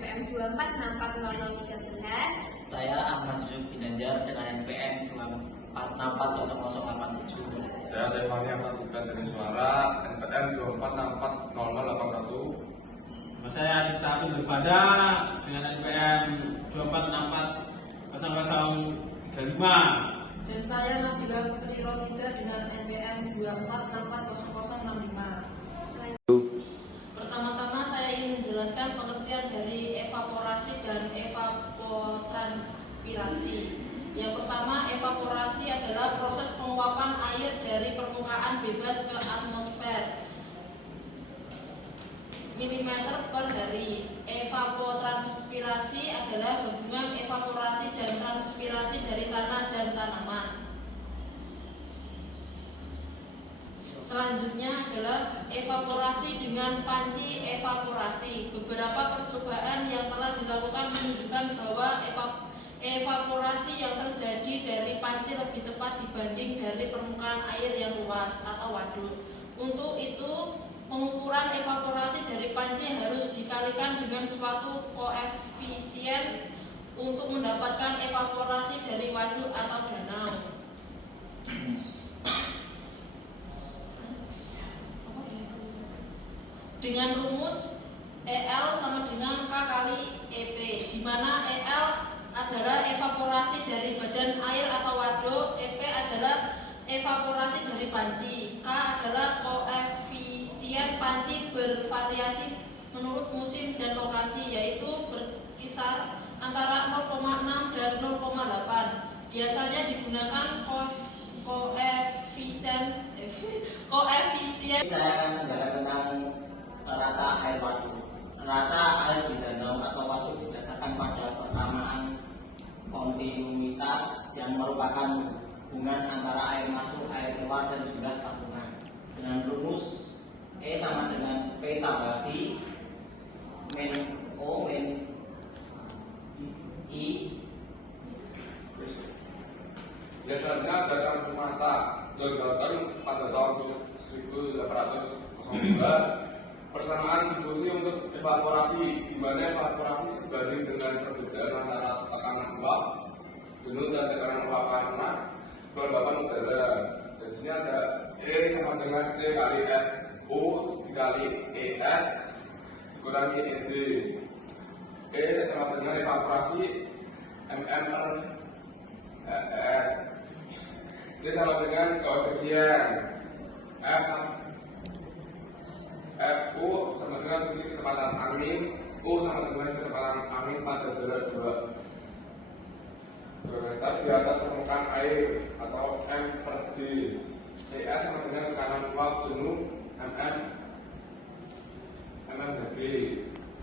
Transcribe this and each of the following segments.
NPM 24640013. Saya Ahmad Yusuf Ginanjar dengan NPM 24640087. Saya Devani Ahmad Bukan dari Suara, NPM 24640081. Saya Adista Abdul Nurfada dengan NPM 24640035. Dan saya Nabila Putri Rosida dengan NPM 24640065. Pertama-tama saya ingin menjelaskan pengertian dari evaporasi dan evapotranspirasi. Yang pertama, evaporasi adalah proses penguapan air dari permukaan bebas ke atmosfer milimeter per hari. Evapotranspirasi adalah gabungan evaporasi dan transpirasi dari tanah dan tanaman. Selanjutnya adalah evaporasi dengan panci evaporasi. Beberapa percobaan yang telah dilakukan menunjukkan bahwa evaporasi yang terjadi dari panci lebih cepat dibanding dari permukaan air yang luas atau waduk. Untuk itu, pengukuran evaporasi dari panci harus dikalikan dengan suatu koefisien untuk mendapatkan evaporasi dari waduk atau danau. Dengan rumus EL sama dengan K kali EP, di mana EL adalah evaporasi dari badan air atau waduk, EP adalah evaporasi dari panci, K adalah koefisien panci bervariasi menurut musim dan lokasi, yaitu berkisar antara 0,6 dan 0,8. Biasanya digunakan koefisien. Saya akan menjelaskan tentang neraca air waduk. Neraca air di danau atau waduk berdasarkan pada persamaan kontinuitas yang merupakan hubungan antara air masuk, air keluar, dan jumlah tabungan. Dengan rumus E sama dengan P tambah V min O min I. Biasanya dalam masa John Dalton pada tahun 1802 persamaan difusi untuk evaporasi, di mana evaporasi sebanding dengan perbedaan antara tekanan uap jenuh dan tekanan uap karena kelembapan udara. Di sini ada E sama dengan C kali FO dikali ES dikurangi ED. E sama dengan evaporasi mm per C sama dengan koefisien FU sama dengan fungsi kecepatan angin, U sama dengan kecepatan angin pada jarak 2 meter di atas permukaan air atau M per D. ES sama dengan tekanan uap jenuh mmHg.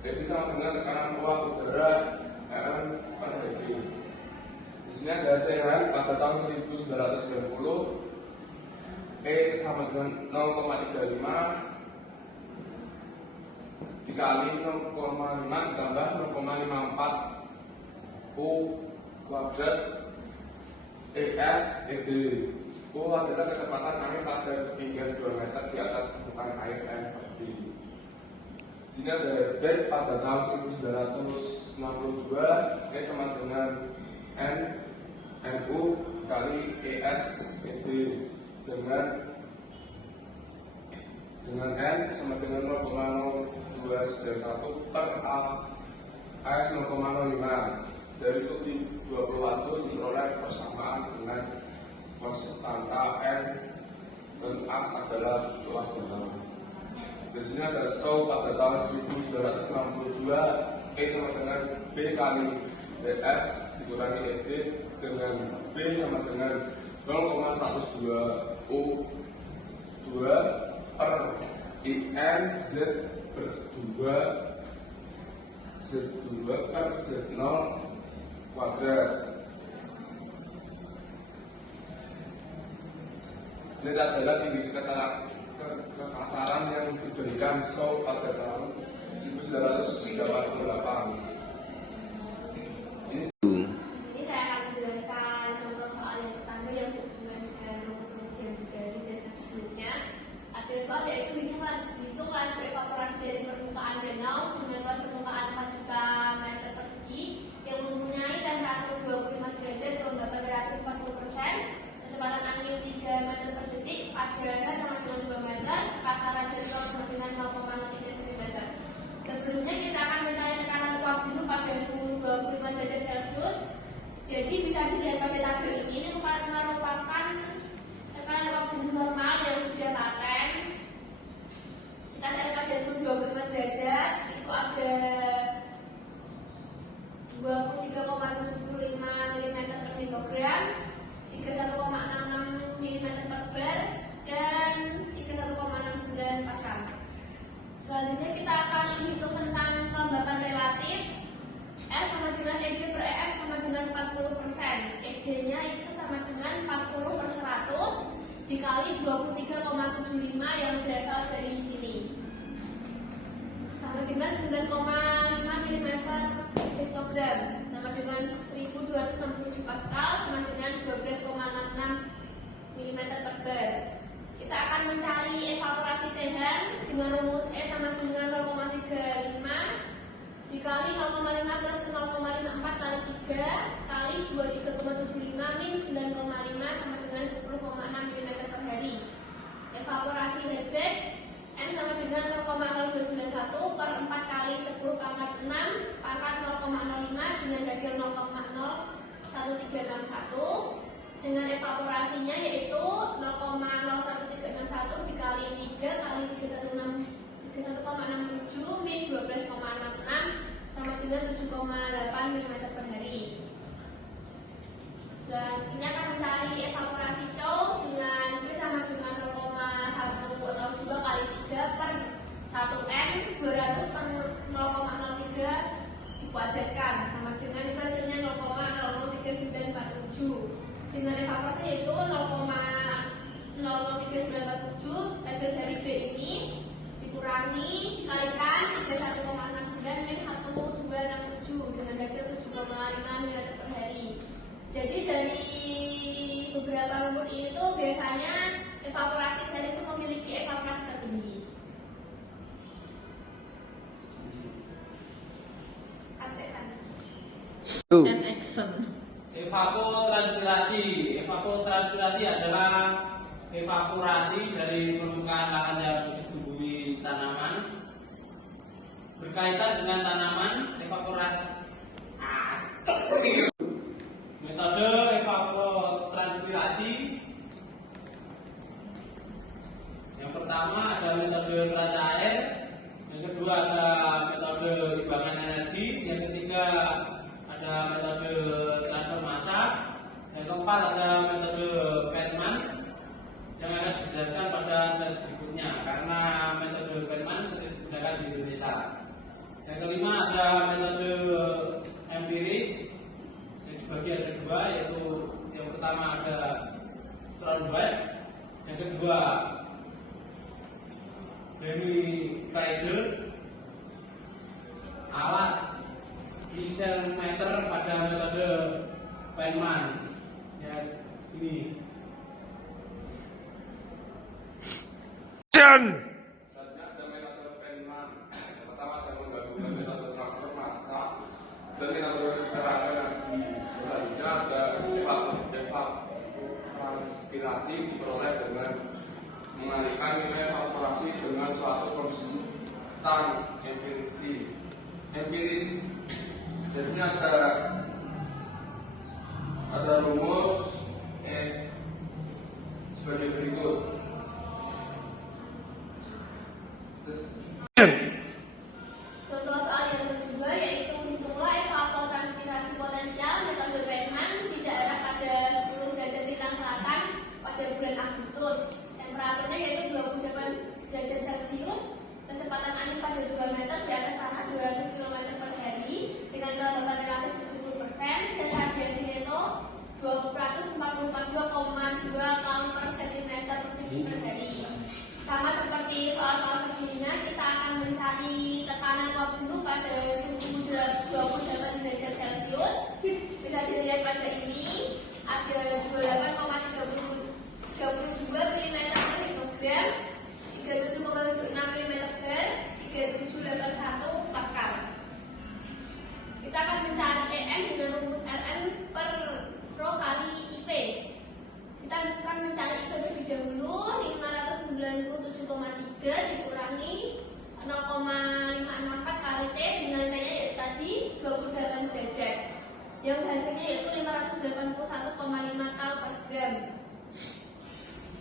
Jadi sama dengan tekanan uap udara per Hg. Di sini ada CH pada tahun 1990. E sama dengan 0,35 dikali 0,5 ditambah 0,54 U kuadrat ES ED. U adalah kecepatan angin pada ketinggian 2 meter di atas permukaan air M per D. Sini ada B pada tahun 1962. E sama dengan NU kali ES ED dengan N sama dengan 0,0291 per AS 0,05. Dari studi 20 watt diperoleh persamaan dengan konstanta N dan AS adalah luas danau. Di sini ada SO pada tahun 1962. E sama dengan B kali DS dikurangi ED dengan B sama dengan 0,102 U 2 per IN Z per 2 Z2 per Z0 kuadrat. Z adalah tinggi kekasaran yang diberikan SO pada tahun 1938. Ini saya akan menjelaskan contoh soal yang pertama yang berhubungan dengan rumus-rumus yang sudah dijelaskan sebelumnya. Ada soal yaitu hitung laju evaporasi dari permukaan danau dengan luas permukaan 4 juta dilihat pada tabel ini merupakan tekanan oksigen normal yang sudah paten. Kita cari pada suhu 25 derajat itu ada 23,75 mm per hektogram, 31,66 mm per bar, dan 31,69 pascal. Selanjutnya kita akan menghitung tentang kelembapan relatif. R sama dengan ED per ES sama dengan 40%. ED-nya itu sama dengan 40 per 100 dikali 23,75 yang berasal dari sini. Sama dengan 9,5 mm hektogram, sama dengan 1267 pascal, sama dengan 12,66 mm per bar. Kita akan mencari evaporasi sedan dengan rumus E sama dengan 0,35 dikali 0,5 plus 0,54 kali 3 kali 23,75 min 9,5 sama dengan 10,6 mm per hari. Evaporasi headbed M sama dengan 0,0291 per 4 kali 10 pangkat 6 pangkat 0,05 dengan hasil 0,01361 dengan evaporasinya yaitu 0,01361 dikali 3 kali 31,67 min 12,66 sama dengan 7,8 mm per hari. Selanjutnya akan mencari evaporasi COW dengan B sama dengan 0,1 atau 2 kali 3 per 1 M 200 per 0,03 dikuadratkan sama dengan itu hasilnya 0,03947 dengan evaporasi yaitu 0,03947 hasil dari B ini dikurangi dikalikan 31,69 min 1267 dengan hasil 7,5 mm per hari. Jadi dari beberapa rumus ini tuh biasanya evaporasi sel itu memiliki evaporasi tertinggi. And action. Evapotranspirasi adalah evaporasi dari permukaan lahan yang ditumbuhi tanaman. Berkaitan dengan tanaman, metode evapotranspirasi yang pertama ada metode neraca air, yang kedua ada metode imbangan energi, yang ketiga ada metode transfer massa, yang keempat ada metode Penman yang akan dijelaskan pada slide berikutnya karena metode Penman sering digunakan di Indonesia. Yang kelima ada metode empiris yang dibagi ada dua, yaitu yang pertama ada Thorndike, yang kedua Demi Crider. Alat pixel meter pada metode Penman ya ini. Selanjutnya ada metode Penman. Yang pertama ada menggabungkan metode transfer massa dan metode neraca energi. Selanjutnya ada evaporasi diperoleh dengan mengalihkan nilai evaporasi dengan suatu konstan empiris. Jadi ada rumus E sebagai berikut. Contoh soal yang kedua yaitu hitunglah evapotranspirasi potensial metode Penman di daerah pada 10 derajat lintang selatan pada bulan Agustus. Temperaturnya yaitu 28 derajat Celcius, kecepatan angin pada 2 meter di atas tanah 200 km per hari dengan kelembapan relatif 70% dan radiasi neto 244,2 pound per cm persegi per hari. Sama seperti soal-soal sebelumnya, kita akan mencari tekanan uap jenuh pada suhu 28 derajat Celcius. Bisa dilihat pada ini ada 28,32 mm per hektogram, 37,76 mm per 3781 pascal. Kita akan mencari EM dengan rumus Rn per Rho kali IV. Kita akan mencari IV terlebih dahulu. 597,3 dikurangi 0,564 kali T dengan yang hasilnya yaitu 581,5 kal per gram.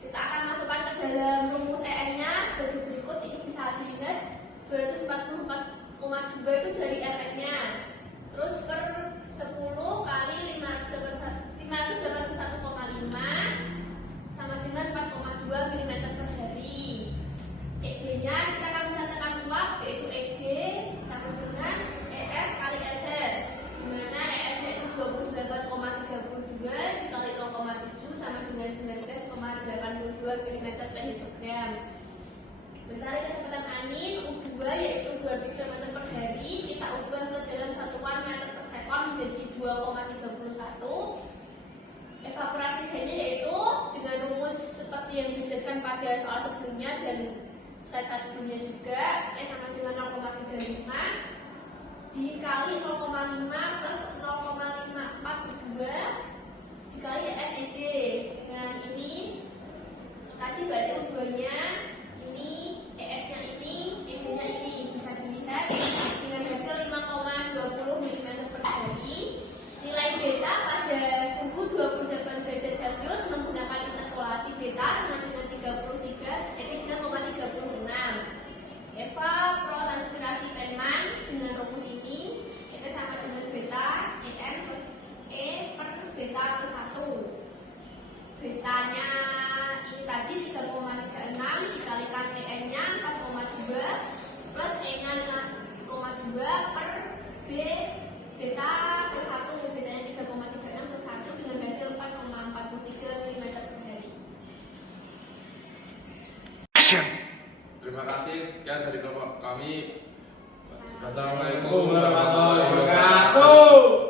Kita akan masukkan ke dalam rumus EN-nya sebagai berikut. Ini bisa dilihat 244,2 itu dari RN-nya. Terus per 10 kali 581,5 sama dengan 4,2 mm per hari. ED-nya kita akan mencatatkan uap, yaitu ED sama dengan ES kali LH, di mana ES-nya itu 28,32 dikali 0,7 sama dengan 19,82 mm per hektogram. Mencari kecepatan angin U2 yaitu 200 km per hari, kita ubah ke dalam satuan meter per sekon menjadi 2,31. Evaporasi hanya yaitu dengan rumus seperti yang dijelaskan pada soal sebelumnya dan slide sebelumnya juga, sama dengan 0,35 dikali 0,5 plus 0,542 dikali SED. Dengan ini tadi berarti U2 nya ini, ES nya ini, ED nya ini bisa dilihat dengan hasil 5,20 mm per hari. Nilai beta pada suhu 28 derajat Celcius menggunakan interpolasi beta sama dengan 3,36. Evapotranspirasi Feynman dengan rumus ini itu sama dengan beta En plus E per beta plus 1. Betanya ini tadi 3,36 dikalikan En-nya 4,2 plus E-nya 5,2 per B beta plus 1. Betanya 3,36 plus 1 dengan hasil 4,43 mm per hari. Terima kasih, sekian dari kelompok kami. Assalamualaikum warahmatullahi wabarakatuh.